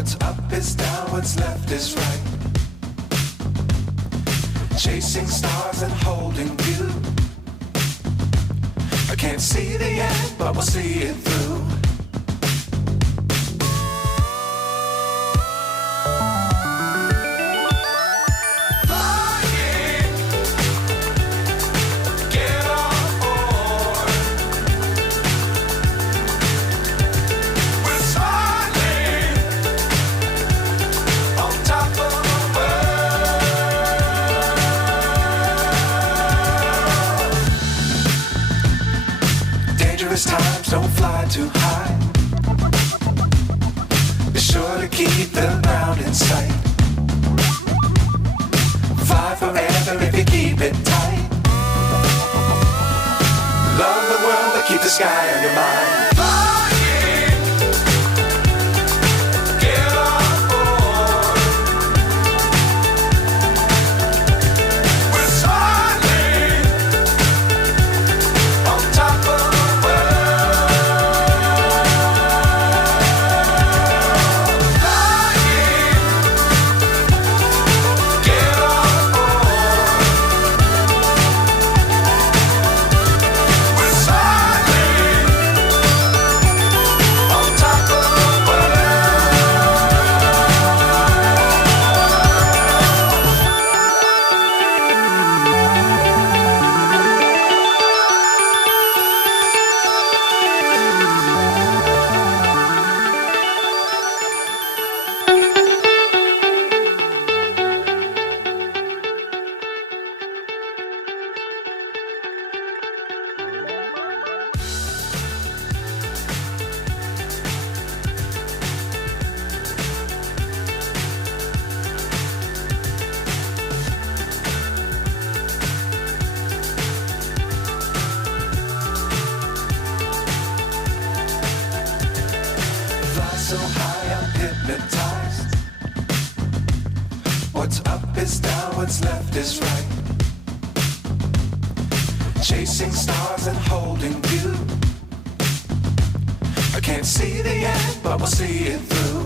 What's up is down, what's left is right. Chasing stars and holding you. I can't see the end, but we'll see it through. Times don't fly too high. Be sure to keep the ground in sight. Fly forever if you keep it tight. Love the world but keep the sky on your mind. So high I'm hypnotized. What's up is down, what's left is right. Chasing stars and holding you. I can't see the end, but we'll see it through.